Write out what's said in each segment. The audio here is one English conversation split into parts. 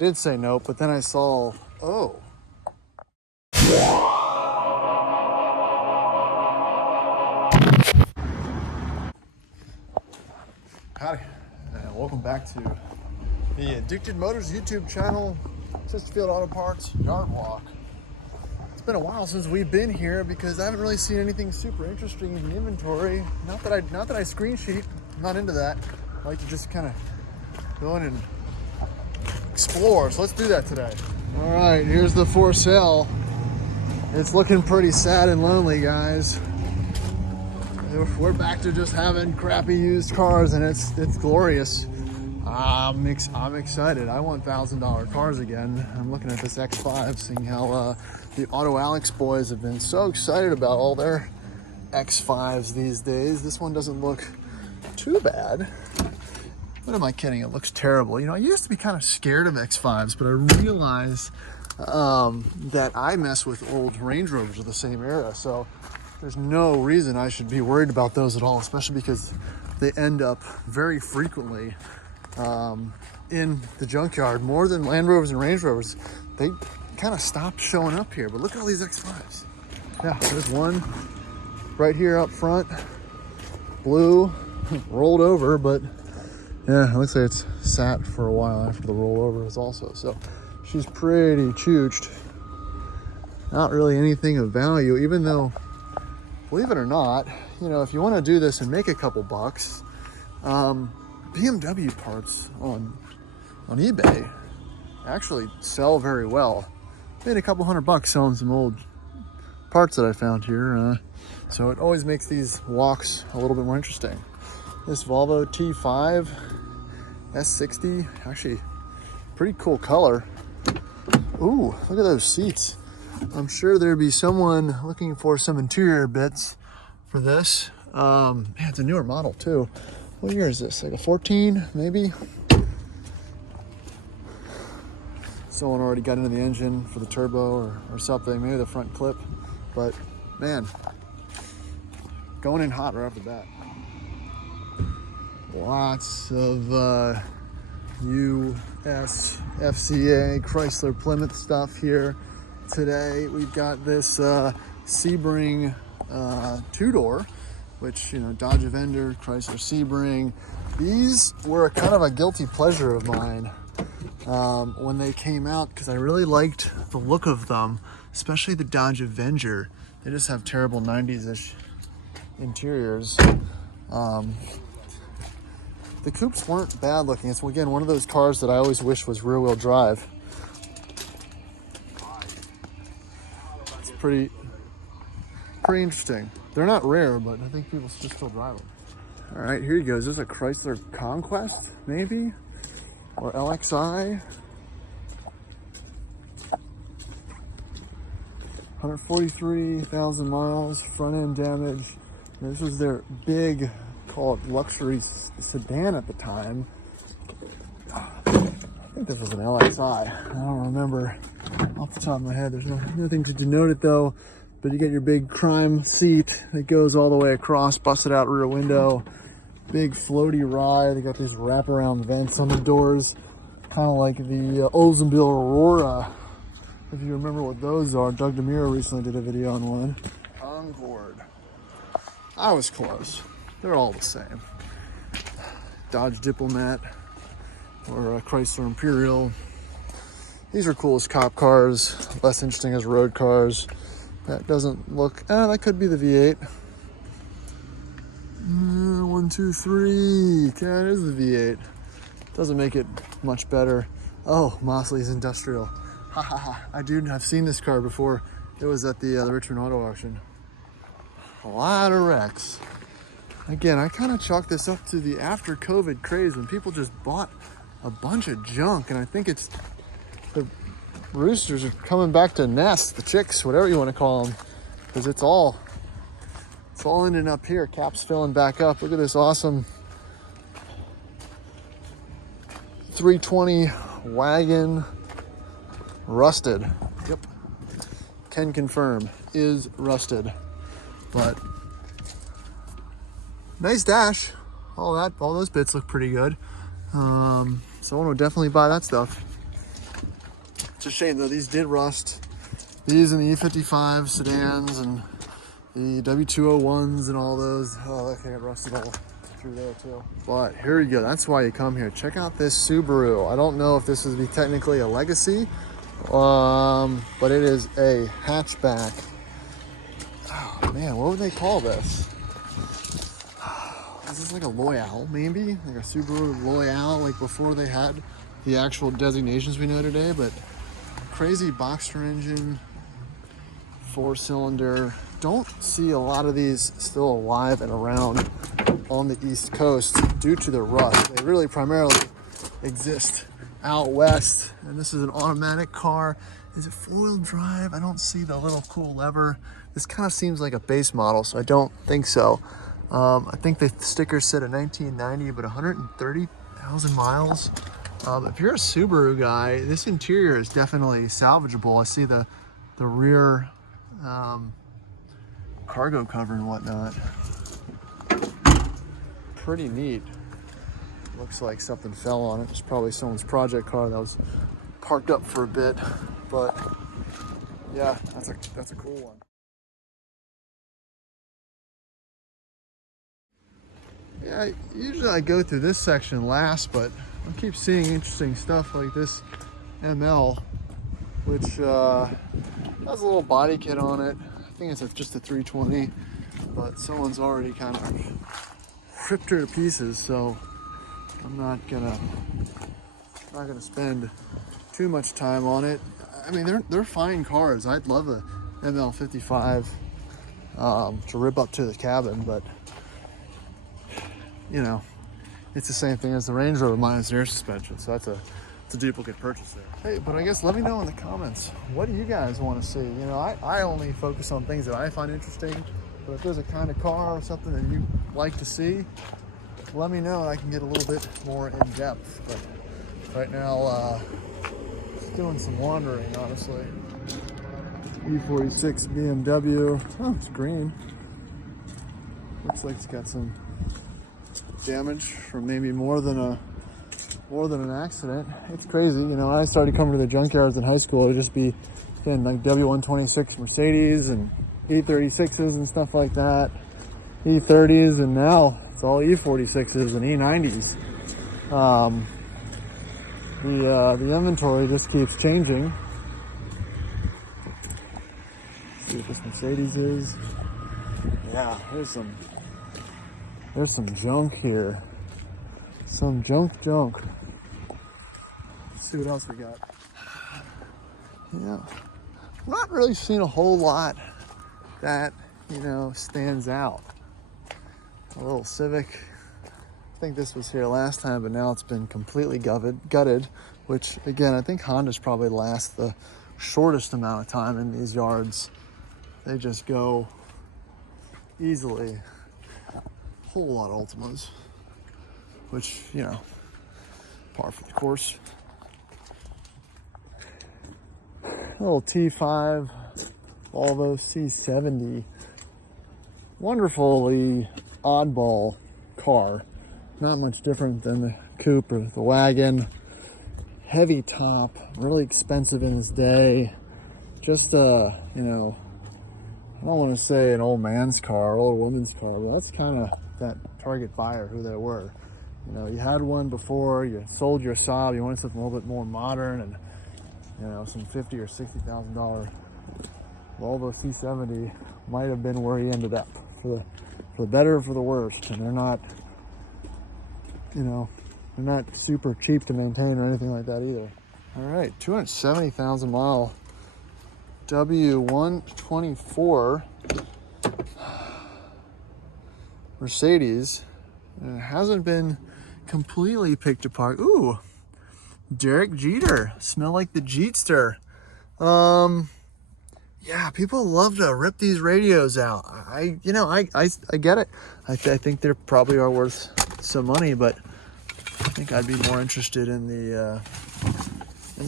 did say nope, but then I saw, oh. Howdy, and welcome back to the Addicted Motors YouTube channel, Chesterfield Auto Parts Yard Walk. It's been a while since we've been here because I haven't really seen anything super interesting in the inventory. Not that I screen sheet, I'm not into that. I like to just kind of go in and explore, so let's do that today. All right, here's the for sale. It's looking pretty sad and lonely, guys. We're back to just having crappy used cars, and it's glorious. I'm excited. I want $1,000 cars again. I'm looking at this X5, seeing how the Auto Alex boys have been so excited about all their X5s these days. This one doesn't look too bad. What am I kidding? It looks terrible. You know, I used to be kind of scared of X5s, but I realized that I mess with old Range Rovers of the same era, so there's no reason I should be worried about those at all, especially because they end up very frequently in the junkyard, more than Land Rovers and Range Rovers. They kind of stopped showing up here, but look at all these X5s. Yeah, there's one right here up front, blue, rolled over, but yeah, it looks like it's sat for a while after the rollovers also. So she's pretty chooched. Not really anything of value, even though, believe it or not, you know, if you want to do this and make a couple bucks, BMW parts on eBay actually sell very well. Made a couple $100 selling some old parts that I found here. So it always makes these walks a little bit more interesting. This Volvo T5 S60, actually pretty cool color. Ooh, look at those seats. I'm sure there'd be someone looking for some interior bits for this. Man, it's a newer model too. What year is this? Like a 14, maybe? Someone already got into the engine for the turbo or something, maybe the front clip. But man, going in hot right off the bat. Lots of US, FCA, Chrysler, Plymouth stuff here today. We've got this Sebring two-door, which, you know, Dodge Avenger, Chrysler Sebring. These were a kind of a guilty pleasure of mine when they came out, because I really liked the look of them, especially the Dodge Avenger. They just have terrible 90s-ish interiors. The coupes weren't bad looking. It's, again, one of those cars that I always wish was rear-wheel drive. It's pretty interesting. They're not rare, but I think people just still drive them. All right, here you go. Is this a Chrysler Conquest, maybe? Or LXI? 143,000 miles, front end damage. This was their big, called luxury sedan at the time. I think this was an LXI. I don't remember off the top of my head. There's nothing to denote it though. But you get your big crime seat that goes all the way across, busted out rear window, big floaty ride. They got these wraparound vents on the doors, kind of like the Oldsmobile Aurora, if you remember what those are. Doug DeMuro recently did a video on one. Concorde. I was close. They're all the same. Dodge Diplomat or a Chrysler Imperial. These are cool as cop cars, less interesting as road cars. That doesn't look, that could be the V8. 1, 2, 3, yeah, it is the V8. Doesn't make it much better. Oh, Mosley's Industrial. Ha ha ha, I've seen this car before. It was at the Richmond Auto Auction. A lot of wrecks. Again, I kind of chalk this up to the after COVID craze when people just bought a bunch of junk, and I think it's the roosters are coming back to nest, the chicks, whatever you want to call them, because it's all ending up here. Cap's filling back up. Look at this awesome 320 wagon, rusted. Yep, can confirm is rusted, but nice dash. All those bits look pretty good. Someone would definitely buy that stuff. It's a shame though, these did rust. These and the E55 sedans and the W201s and all those. Oh, look, they got rusted all through there too. But here you go, that's why you come here. Check out this Subaru. I don't know if this would be technically a legacy, but it is a hatchback. Oh man, what would they call this? Is this like a Loyale, maybe? Like a Subaru Loyale, like before they had the actual designations we know today, but crazy Boxster engine, 4-cylinder. Don't see a lot of these still alive and around on the East Coast due to the rust. They really primarily exist out west. And this is an automatic car. Is it 4-wheel drive? I don't see the little cool lever. This kind of seems like a base model, so I don't think so. I think the stickers said a 1990, but 130,000 miles. If you're a Subaru guy, this interior is definitely salvageable. I see the rear cargo cover and whatnot. Pretty neat. Looks like something fell on it. It's probably someone's project car that was parked up for a bit, but yeah, that's a cool one. Yeah, usually I go through this section last, but I keep seeing interesting stuff like this ML, which has a little body kit on it. I think it's just a 320, but someone's already kind of ripped her to pieces, so I'm not gonna spend too much time on it. I mean, they're fine cars. I'd love a ML55 to rip up to the cabin, but you know, it's the same thing as the Range Rover minus the air suspension, so it's a duplicate purchase there. Hey, but I guess let me know in the comments, what do you guys want to see? You know, I only focus on things that I find interesting, but if there's a kind of car or something that you like to see, let me know and I can get a little bit more in depth. But right now, just doing some wandering, honestly. E46 BMW. Oh, it's green. Looks like it's got some damage from maybe more than an accident. It's crazy, you know. I started coming to the junkyards in high school. It would just be again like W126 Mercedes and E36s and stuff like that, E30s, and now it's all E46s and E90s. The inventory just keeps changing. Let's see what this Mercedes is. Yeah, there's some junk here. Some junk. Let's see what else we got. Yeah, I'm not really seeing a whole lot that, you know, stands out. A little Civic. I think this was here last time, but now it's been completely gutted, which again, I think Hondas probably last the shortest amount of time in these yards. They just go easily. Whole lot of Ultimas, which, you know, par for the course. A little T5 Volvo C70. Wonderfully oddball car. Not much different than the coupe or the wagon. Heavy top, really expensive in its day. Just you know, I don't want to say an old man's car, old woman's car, but that's kind of that target buyer who they were. You know, you had one before, you sold your Saab, you wanted something a little bit more modern, and you know, some $50,000 or $60,000 Volvo C70 might have been where he ended up, for the better or for the worst. And they're not, you know, they're not super cheap to maintain or anything like that either. All right, 270,000 mile W124 Mercedes. And it hasn't been completely picked apart. Ooh, Derek Jeter. Smell like the Jeetster. Yeah, people love to rip these radios out. I get it. I think they probably are worth some money, but I think I'd be more interested in the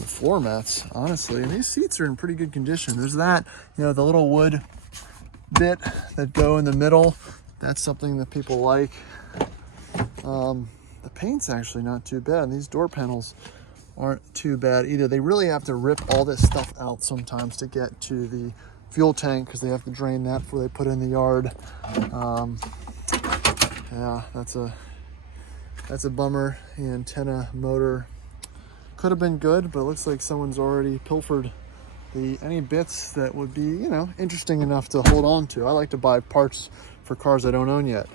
floor mats, honestly. And these seats are in pretty good condition. There's that, you know, the little wood bit that go in the middle. That's something that people like. The paint's actually not too bad. And these door panels aren't too bad either. They really have to rip all this stuff out sometimes to get to the fuel tank because they have to drain that before they put it in the yard. Yeah, that's a bummer. The antenna motor could have been good, but it looks like someone's already pilfered any bits that would be, you know, interesting enough to hold on to. I like to buy parts for cars I don't own yet.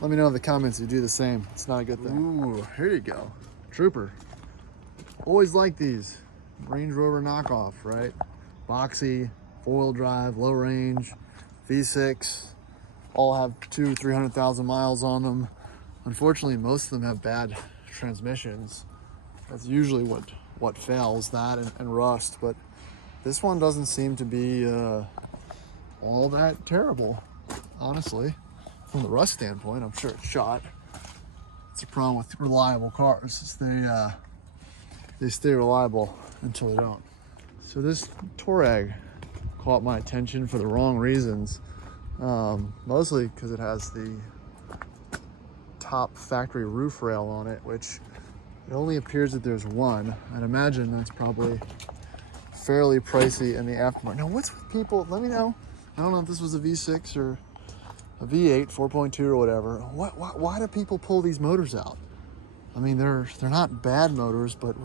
Let me know in the comments if you do the same. It's not a good thing. Ooh, here you go. Trooper. Always like these. Range Rover knockoff, right? Boxy, four-wheel drive, low range, V6. All have 200,000-300,000 miles on them. Unfortunately, most of them have bad transmissions. That's usually what fails, that and rust. But this one doesn't seem to be all that terrible, honestly. From the rust standpoint, I'm sure it's shot. It's a problem with reliable cars. They stay reliable until they don't. So this Touareg caught my attention for the wrong reasons. Mostly because it has the top factory roof rail on it, which it only appears that there's one. I'd imagine that's probably fairly pricey in the aftermarket. Now, what's with people? Let me know. I don't know if this was a V6 or a V8, 4.2 or whatever. Why do people pull these motors out? I mean, they're not bad motors, but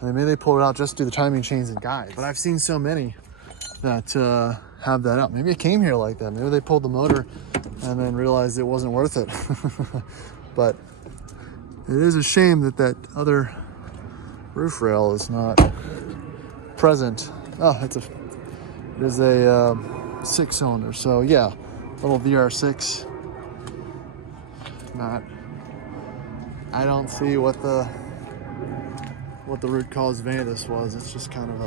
maybe they pull it out just to do the timing chains and guides. But I've seen so many that have that out. Maybe it came here like that. Maybe they pulled the motor and then realized it wasn't worth it. But it is a shame that other roof rail is not present. Oh, it is a 6-cylinder. So yeah, little VR6. I don't see what the root cause of any of this was. It's just kind of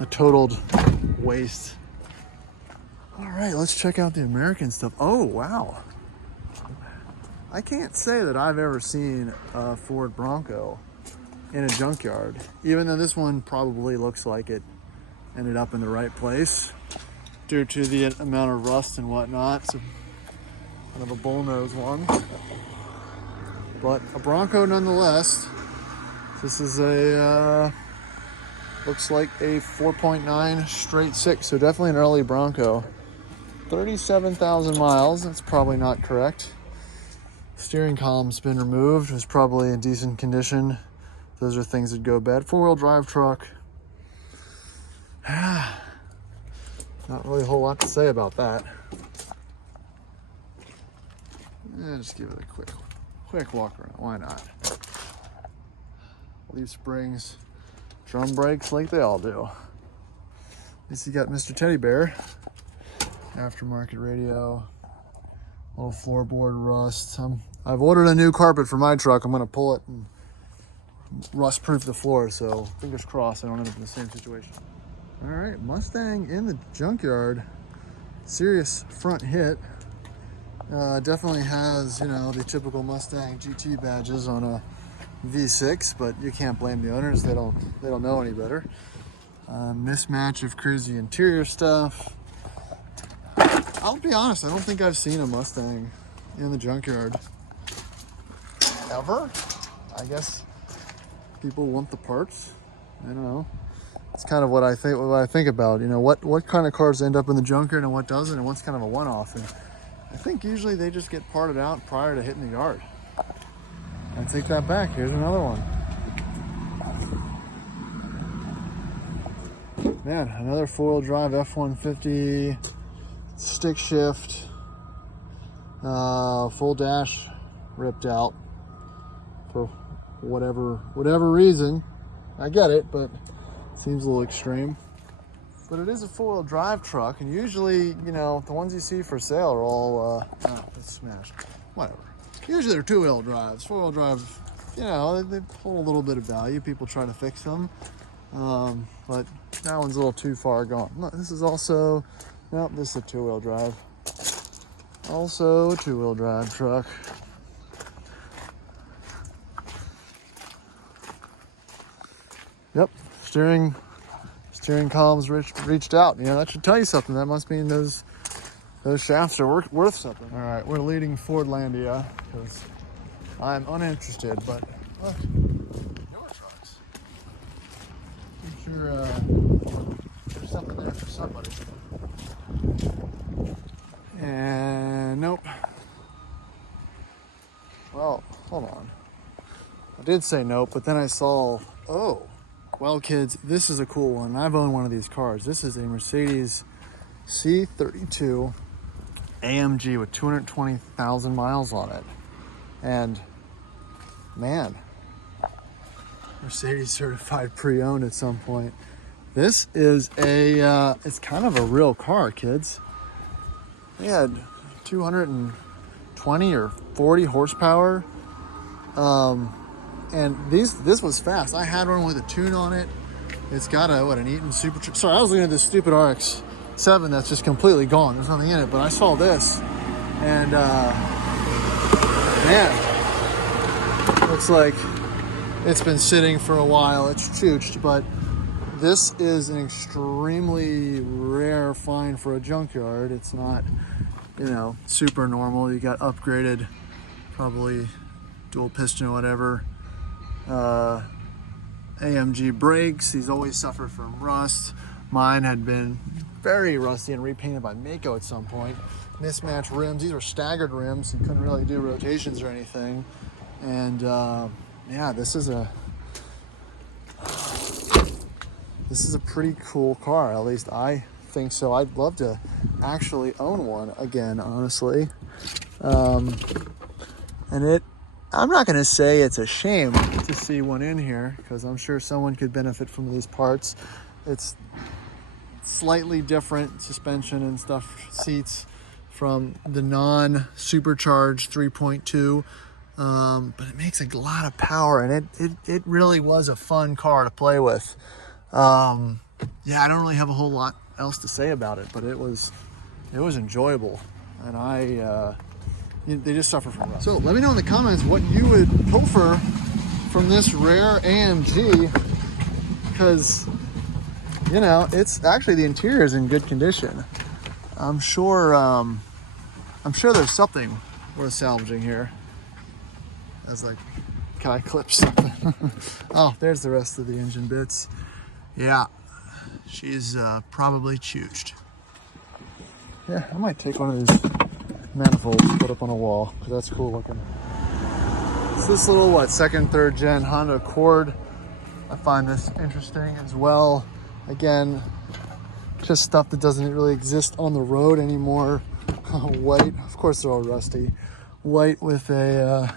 a totaled waste. All right, let's check out the American stuff. Oh, wow. I can't say that I've ever seen a Ford Bronco in a junkyard, even though this one probably looks like it ended up in the right place due to the amount of rust and whatnot. It's kind of a bullnose one, but a Bronco nonetheless. This is looks like a 4.9 straight 6, so definitely an early Bronco. 37,000 miles, that's probably not correct. Steering column's been removed, it's probably in decent condition. Those are things that go bad. 4-wheel drive truck. Not really a whole lot to say about that. Just give it a quick walk around, why not? Leaf springs, drum brakes like they all do. At least you got Mr. Teddy Bear. Aftermarket radio, little floorboard rust. I've ordered a new carpet for my truck. I'm gonna pull it and rust proof the floor, so fingers crossed I don't end up in the same situation. All right, Mustang in the junkyard. Serious front hit. Definitely has, you know, the typical Mustang GT badges on a V6, but you can't blame the owners. They don't know any better. Mismatch of cruisy interior stuff. I'll be honest, I don't think I've seen a Mustang in the junkyard ever. I guess people want the parts. I don't know. It's kind of what I think about. You know, what kind of cars end up in the junkyard and what doesn't, and what's kind of a one-off. And I think usually they just get parted out prior to hitting the yard. I take that back. Here's another one. Man, another 4-wheel drive F-150, stick shift, full dash ripped out for whatever reason. I get it, but it seems a little extreme. But it is a 4-wheel drive truck, and usually, you know, the ones you see for sale are all, it's smashed. Whatever. Usually they're 2-wheel drives. 4-wheel drive, you know, they pull a little bit of value. People try to fix them. But that one's a little too far gone. Look, this is also, nope, this is a 2-wheel drive. Also a 2-wheel drive truck. Yep, steering columns reached out. You know, that should tell you something. That must mean those shafts are worth something. All right, we're leading Fordlandia because I'm uninterested, but look, newer trucks. sure there's something there for somebody. And nope. Well, hold on. I did say nope, but then I saw, oh, well, kids, this is a cool one. I've owned one of these cars. This is a Mercedes C32 AMG with 220,000 miles on it. And man, Mercedes certified pre-owned at some point. This is it's kind of a real car, kids. They had 220 or 40 horsepower. And this was fast. I had one with a tune on it. It's got an Eaton Super. Sorry, I was looking at this stupid RX-7 that's just completely gone. There's nothing in it, but I saw this, and man, looks like it's been sitting for a while. It's chooched, but this is an extremely rare find for a junkyard. It's not, super normal. You got upgraded, probably dual piston or whatever. AMG brakes. These always suffer from rust. Mine had been very rusty and repainted by Mako at some point. Mismatched rims. These were staggered rims. You couldn't really do rotations or anything. And yeah, this is a pretty cool car. At least I think so. I'd love to actually own one again, honestly. And I'm not going to say it's a shame to see one in here, because I'm sure someone could benefit from these parts. It's slightly different suspension and stuff, seats from the non-supercharged 3.2, but it makes a lot of power, and it really was a fun car to play with. Yeah, I don't really have a whole lot else to say about it, but it was enjoyable, and they just suffer from rust. So let me know in the comments what you would pilfer from this rare AMG, because it's actually, the interior is in good condition. I'm sure there's something worth salvaging here. As like, can I clip something? Oh, there's the rest of the engine bits. Yeah, she's probably chooched. Yeah, I might take one of these manifolds, put up on a wall, because that's cool looking. It's this little, second, third gen Honda Accord. I find this interesting as well. Again, just stuff that doesn't really exist on the road anymore. White, of course they're all rusty. White with a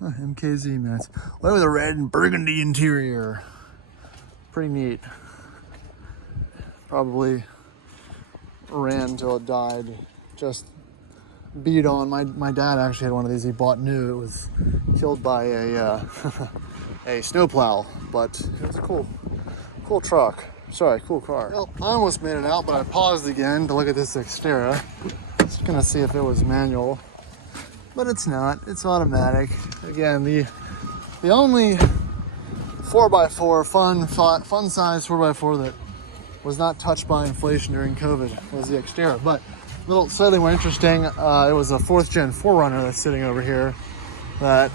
MKZ, man. White with a red and burgundy interior. Pretty neat. Probably ran until it died. Just beat on. My dad actually had one of these. He bought new. It was killed by a snowplow, but it was a cool truck. Sorry, cool car. Well, I almost made it out, but I paused again to look at this Xterra. Just gonna see if it was manual, but it's not. It's automatic. Again, the only 4x4 fun size 4x4 that was not touched by inflation during COVID was the Xterra. But a little slightly more interesting, it was a 4th gen 4Runner that's sitting over here. That,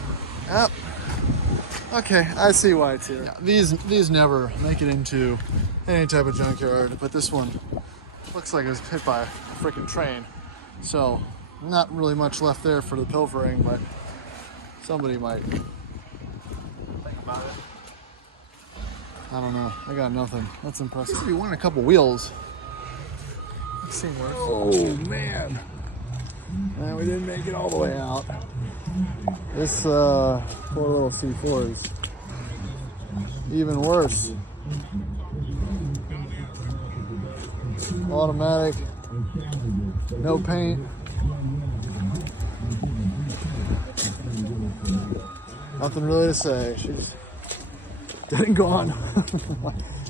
okay, I see why it's here. Yeah, these never make it into any type of junkyard, but this one looks like it was hit by a freaking train. So not really much left there for the pilfering, but somebody might think about it. I don't know. I got nothing. That's impressive. If you want a couple wheels, let's see where. Oh man! And we didn't make it all the way out. This poor little C4 is even worse. Automatic, no paint. Nothing really to say. She's dead and gone.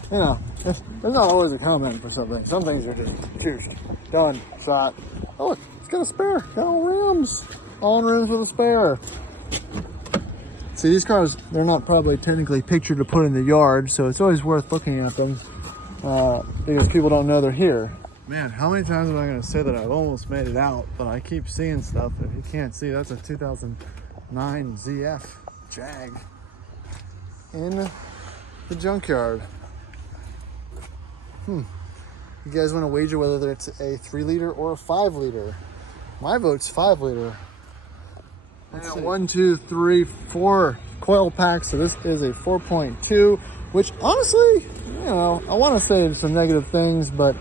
There's not always a comment for something. Some things are just chooched, done, shot. Oh, look, it's got a spare. Got all rims. All rims with a spare. See, these cars, they're not probably technically pictured to put in the yard, so it's always worth looking at them because people don't know they're here. Man, how many times am I going to say that I've almost made it out, but I keep seeing stuff. If you can't see, that's a 2009 ZF Jag in the junkyard. You guys want to wager whether it's a 3-liter or a 5-liter? My vote's 5-liter. Let's see. 1, 2, 3, 4 coil packs. So this is a 4.2, which honestly, you know, I want to say some negative things, but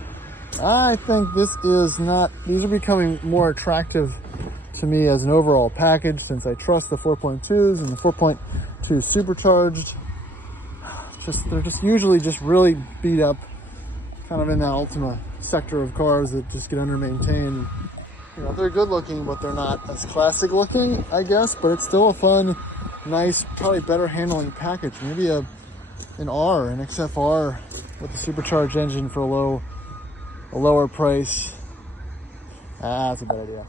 I think this is not, these are becoming more attractive to me as an overall package since I trust the 4.2s and the 4.2 supercharged. They're just usually just really beat up, kind of in that Ultima sector of cars that just get under maintained. You know, they're good looking, but they're not as classic looking, I guess, but it's still a fun, nice, probably better handling package. Maybe an XFR with a supercharged engine for a lower price. That's a bad idea.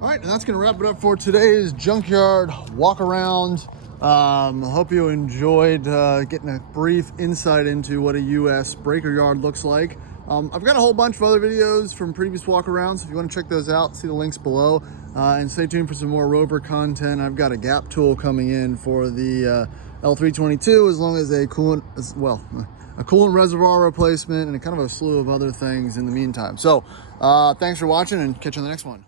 All right, and that's gonna wrap it up for today's junkyard walk around. Hope you enjoyed getting a brief insight into what a US breaker yard looks like. I've got a whole bunch of other videos from previous walk-arounds. If you want to check those out, see the links below. And stay tuned for some more Rover content. I've got a gap tool coming in for the L322, as long as a coolant reservoir replacement and a kind of a slew of other things in the meantime. So thanks for watching, and catch you on the next one.